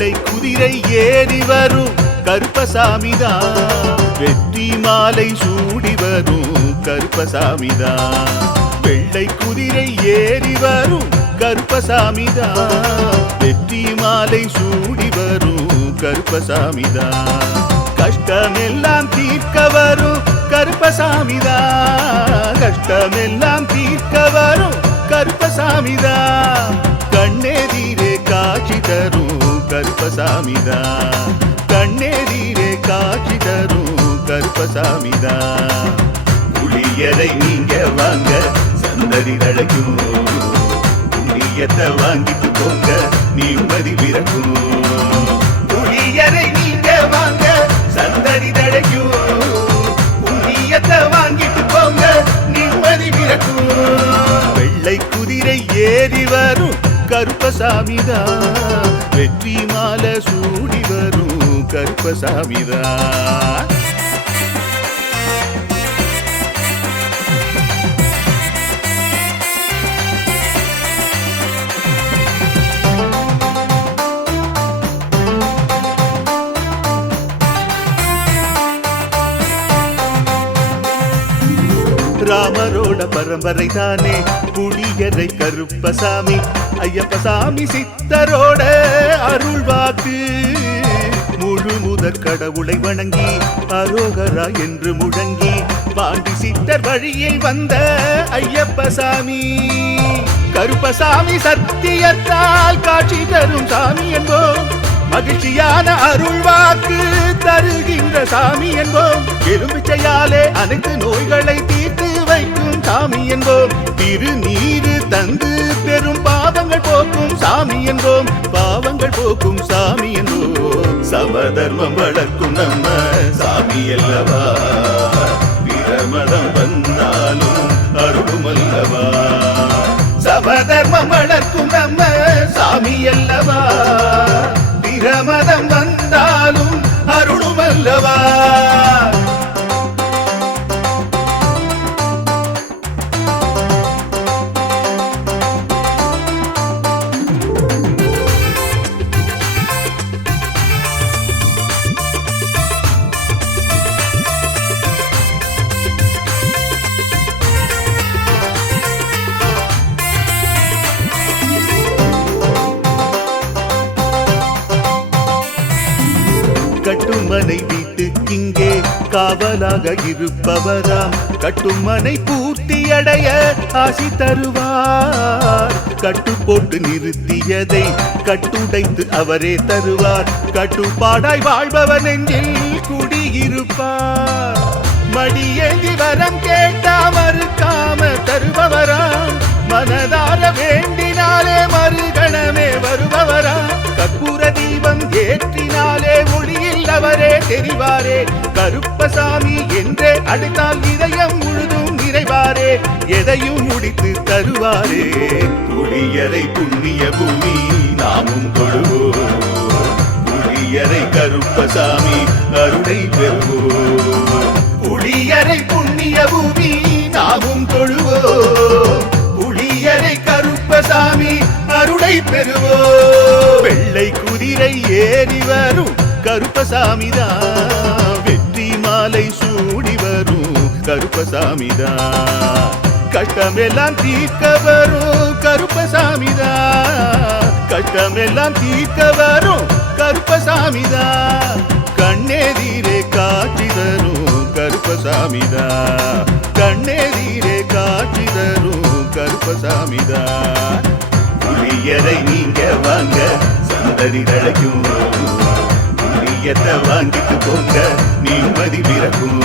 வெள்ளை குதிரை ஏறி வரும் கருப்பசாமிதான் வெற்றி மாலை சூடி வரும் கருப்பசாமிதான் வெள்ளை குதிரை ஏறி வரும் கருப்பசாமிதான் வெற்றி மாலை சூடி வரும் கருப்பசாமிதான் கஷ்டமெல்லாம் தீர்க்க வரும் கருப்பசாமிதான் கஷ்டமெல்லாம் தீர்க்க வரும் கருப்பசாமிதான் கண்ணெதிரே காட்சி தரும் கருப்பசாமிதான் கண்ணெதிரே காட்சி தரும் கருப்பசாமிதான் புளியரை நீங்க வாங்க சந்ததி தழைக்கும் புண்ணியத்தை வாங்கிட்டு போங்க நிம்மதி பிறக்கும் புளியரை நீங்க வாங்க சந்ததி தழைக்கும் புண்ணியத்தை வாங்கிட்டு போங்க நிம்மதி பிறக்கும் வெள்ளை குதிரை ஏறி வரும் கருப்பசாமிதான் வெற்றி மாலை சூடி வரும் கருப்பசாமிதான் ராமரோட பரம்பரை தானே புளியரை கருப்பசாமி ஐயப்பசாமி சித்தரோட அருள் வாக்கு முழு முதற் கடவுளை வணங்கி அரோகரா என்று முழங்கி பாண்டி சித்தர் வழியில் வந்த ஐயப்பசாமி கருப்பசாமி சத்தியத்தால் காட்சி தரும் சாமி என்போம் மகிழ்ச்சியான அருள் வாக்கு தருகின்ற சாமி என்போம் எலுமிச்சையாலே அனைத்து நோய்களை தீர்த்து வைக்கும் சாமி என்போம் திருநீரு தந்து பெரும் பாவங்கள் போக்கும் சாமி என்போம் பாவங்கள் போக்கும் சாமி என்போம் சமதர்மம் வளர்க்கும் நம்ம சாமி அல்லவா பிரமதம் வந்தாலும் அருளும் அல்லவா சமதர்மம் வளர்க்கும் நம்ம சாமி அல்லவா பிரமதம் வந்தாலும் அருளும் அல்லவா கட்டுமனை வீட்டுக்கிங்கே காவலாக இருப்பவராம் கட்டுமனை பூர்த்தியடைய ஆசி தருவார் கட்டு போட்டு நிறுத்தியதை கட்டுடைத்து அவரே தருவார் கட்டுப்பாடாய் வாழ்பவர் நெஞ்சில் குடியிருப்பார் மடியேந்தி வரம் கேட்டா மறுக்காம தருபவராம் மனதார வேண்டினாலே மறுகணமே வருபவராம் கற்பூர தீபம் ஏற்றினாலே ஒளியில் அவரே தெரிவாரே கருப்பசாமி என்றே அழைத்தால் இதயம் முழுதும் நிறைவாரே எதையும் முடித்து தருவாரே புளியரை புண்ணிய பூமி நாமும் கொள்வோம் புளியரை கருப்பசாமி அருளை பெறுவோம் புளியரை புண்ணிய பூமி நாமும் தொழுவோம் புளியரை கருப்பசாமி அருளை பெறுவோம் வெள்ளை குதிரை ஏறி வரும் கருப்பசாமிதான் வெற்றி மாலை சூடி வரும் கருப்பசாமிதான் கஷ்டமெல்லாம் தீர்க்க வரும் கருப்பசாமிதான் கஷ்டமெல்லாம் தீர்க்க வரும் கருப்பசாமிதான் கண்ணெதிரே காட்சி தரும் கருப்பசாமிதான் கண்ணெதிரே காட்சி தரும் கருப்பசாமிதான் புளியரை நீங்க வாங்க சந்ததி தழைக்கும் புளியத்தை வாங்கிட்டு போங்க நிம்மதி பிறக்கும்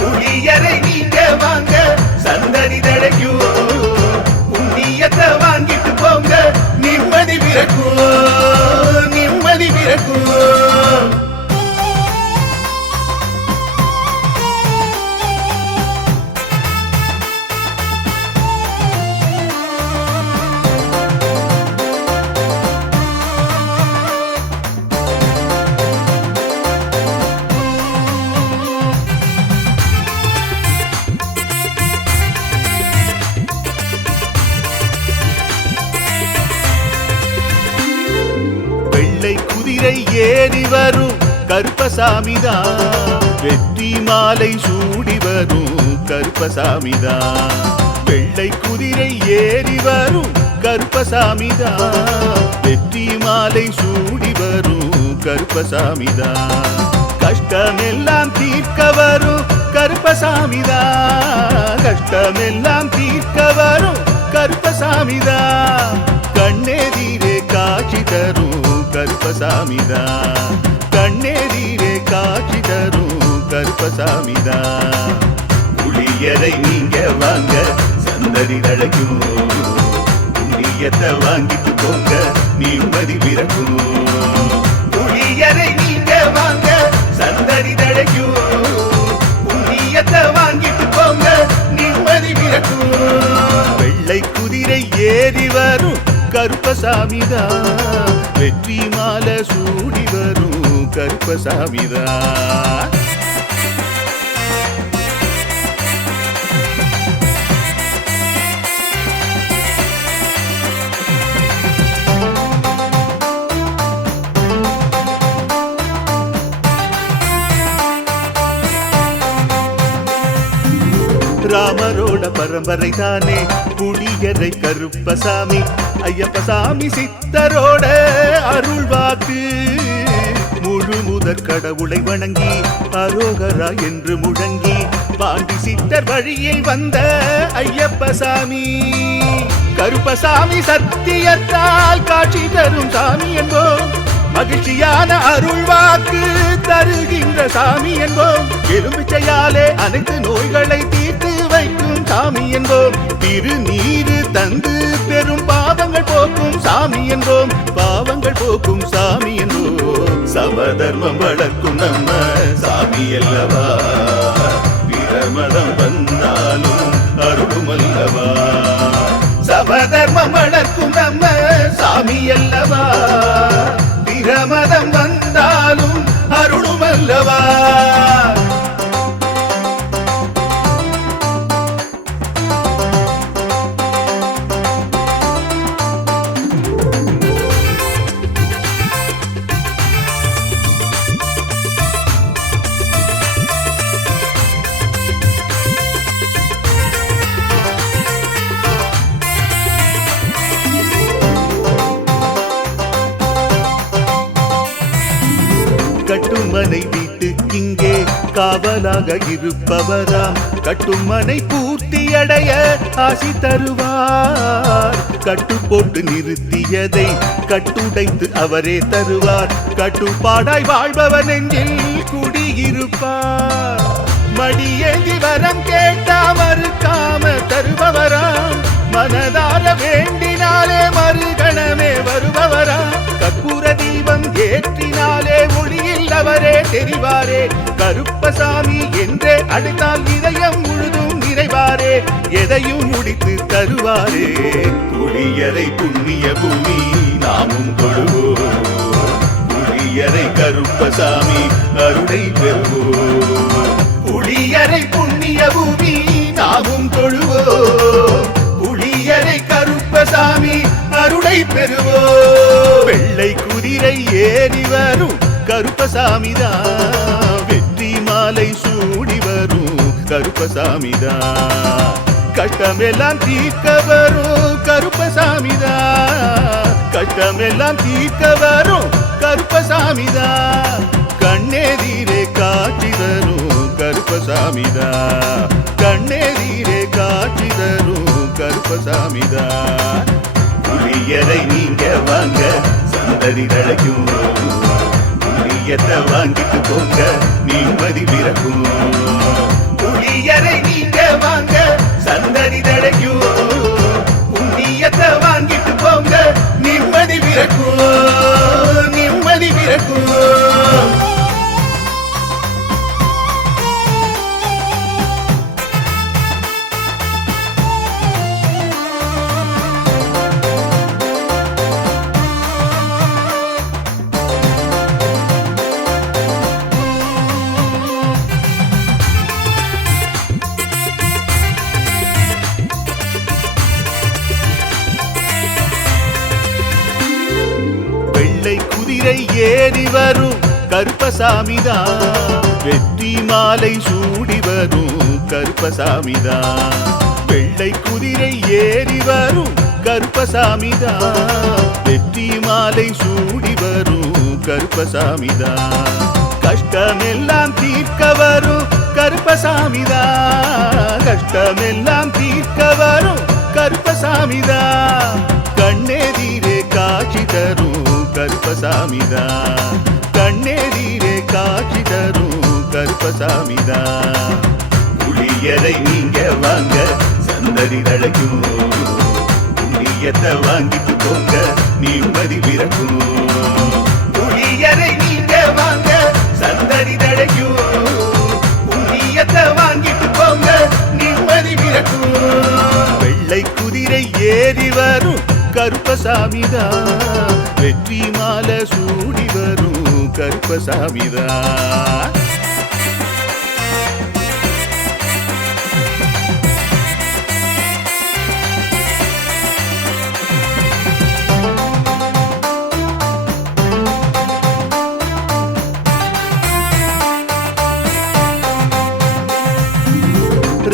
புளியரை நீங்க வாங்க சந்ததி தழைக்கும் புண்ணியத்தை வாங்கிட்டு போங்க நிம்மதி பிறக்கும் நிம்மதி பிறக்கும் வெள்ளை குதிரை ஏறி வரும் கருப்பசாமிதான் வெற்றி மாலை சூடி வரும் கருப்பசாமிதான் வெள்ளை குதிரை ஏறி வரும் கருப்பசாமிதான் வெற்றி மாலை சூடி வரும் கருப்பசாமிதான் கஷ்டமெல்லாம் தீர்க்க வரும் கருப்பசாமிதான் கஷ்டமெல்லாம் தீர்க்க வரும் கருப்பசாமிதான் கண்ணெதிரே காட்சி தரும் கருப்பசாமிதான் கண்ணெதிரே காட்சி தரும் கருப்பசாமிதான் புளியரை நீங்க வாங்க சந்ததி தழைக்கும் புண்ணியத்தை வாங்கிட்டு போங்க நிம்மதி பிறக்கும் புளியரை நீங்க வாங்க சந்ததி தழைக்கும் புண்ணியத்தை வாங்கிட்டு போங்க நிம்மதி பிறக்கும் வெள்ளை குதிரை ஏறி வரும் கருப்பசாமிதான் வெற்றி மாலை சூடி வரும் கருப்பசாமிதான் ராமரோட பரம்பரை தானே புளியரை கருப்பசாமி ஐயப்பசாமி சித்தரோட அருள்வாக்கு முழு முதற் கடவுளை வணங்கி அரோகரா என்று முழங்கி பாண்டி சித்தர் வழியில் வந்த ஐயப்பசாமி கருப்பசாமி சத்தியத்தால் காட்சி தரும் சாமி என்போம் மகிழ்ச்சியான அருள்வாக்கு தருகின்ற சாமி என்போம் எலும்பிச்சையாலே அனைத்து நோய்களை தீர்த்து வைக்கும் சாமி என்போம் திருநீரு தந்து பெரும் பாவங்கள் போக்கும் சாமி என்போம் பாவங்கள் போக்கும் சாமி என்போம் சமதர்மம் வளர்க்கும் நம்ம சாமி அல்லவா பிரமதம் வந்தாலும் அருளும் அல்லவா சமதர்மம் வளர்க்கும் நம்ம சாமி அல்லவா பிரமதம் வந்தாலும் அருளும் அல்லவா கட்டுமனை வீட்டுக்கிங்கே காவலாக இருப்பவராம் கட்டுமனை பூர்த்தியடைய ஆசி தருவார் கட்டு போட்டு நிறுத்தியதை கட்டுடைத்து அவரே தருவார் கட்டுப்பாடாய் வாழ்பவர் நெஞ்சில் குடியிருப்பார் மடியேந்தி வரம் கேட்டா மறுக்காம தருபவராம் மனதார வேண்டினாலே மறுகணமே வருபவராம் கற்பூர தீபம் ஏற்றினாலே ஒளியில் அவரே தெரிவாரே கருப்பசாமி என்றே அழைத்தால் இதயம் முழுதும் நிறைவாரே எதையும் முடித்து தருவாரே புளியரை புண்ணிய பூமி நாமும் தொழுவோம் புளியரை கருப்பசாமி அருளை பெறுவோம் புளியரை புண்ணிய பூமி நாமும் தொழுவோம் புளியரை கருப்பசாமி அருளை பெறுவோம் வெள்ளை குதிரை ஏறி வரும் கருப்பசாமிதான் வெற்றி மாலை சூடி வரும் கருப்பசாமிதான் கஷ்டமெல்லாம் தீர்க்க வரும் கருப்பசாமிதான் கஷ்டமெல்லாம் தீர்க்க வரும் கருப்பசாமிதான் கண்ணெதிரே காட்சி தரும் கருப்பசாமிதான் கண்ணெதிரே காட்சி தரும் கருப்பசாமிதான் புளியரை நீங்க வாங்க சந்ததி தழைக்கும் புளியத்தை வாங்கிட்டு போங்க நிம்மதி பிறக்கும் புளியரை நீங்க வாங்க சந்ததி தழைக்கும் புண்ணியத்தை வாங்கிட்டு போங்க நிம்மதி பிறக்கும் நிம்மதி பிறக்கும் குதிரை ஏறி வரும் கருப்பசாமிதான் வெற்றி மாலை சூடி வரும் கருப்பசாமிதான் வெள்ளை குதிரை ஏறி வரும் கருப்பசாமிதான் வெற்றி மாலை சூடி வரும் கருப்பசாமிதான் கஷ்டமெல்லாம் தீர்க்க வரும் கருப்பசாமிதான் கஷ்டமெல்லாம் தீர்க்க வரும் கருப்பசாமிதான் கண்ணெதிரே காட்சி தரும் கருப்பசாமிதான் கண்ணெதிரே காட்சி தரும் கருப்பசாமிதான் புளியரை நீங்க வாங்க சந்தடி தழைக்கும் புண்ணியத்தை வாங்கிட்டு போங்க நிம்மதி பிறக்கும் புளியரை நீங்க வாங்க சந்தடி தழைக்கும் புண்ணியத்தை வாங்கிட்டு போங்க நிம்மதி பிறக்கும் வெள்ளை குதிரை ஏறி வரும் கருப்பசாமிதான் வெற்றி மாலை சூடி வரும் கருப்பசாமிதான்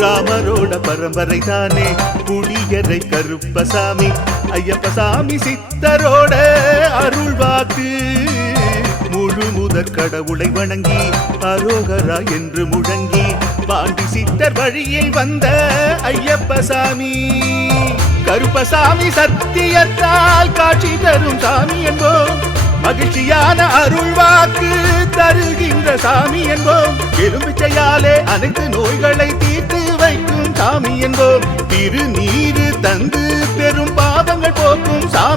ராமரோட பரம்பரை தானே புளியரை கருப்பசாமி ஐயப்பசாமி சித்தரோட அருள்வாக்கு முழு முதற் கடவுளை வணங்கி அரோகரா என்று முழங்கி பாண்டி சித்தர் வழியில் வந்த ஐயப்பசாமி கருப்பசாமி சத்தியத்தால் காட்சி தரும் சாமி என்போம் மகிழ்ச்சியான அருள்வாக்கு தருகின்ற சாமி என்போம் எலும்பிச்சையாலே அனைத்து நோய்களை தீர்த்து வைக்கும் சாமி என்போம் திருநீரு தந்து பெரும் பாவங்கள் போக்கும் சாமி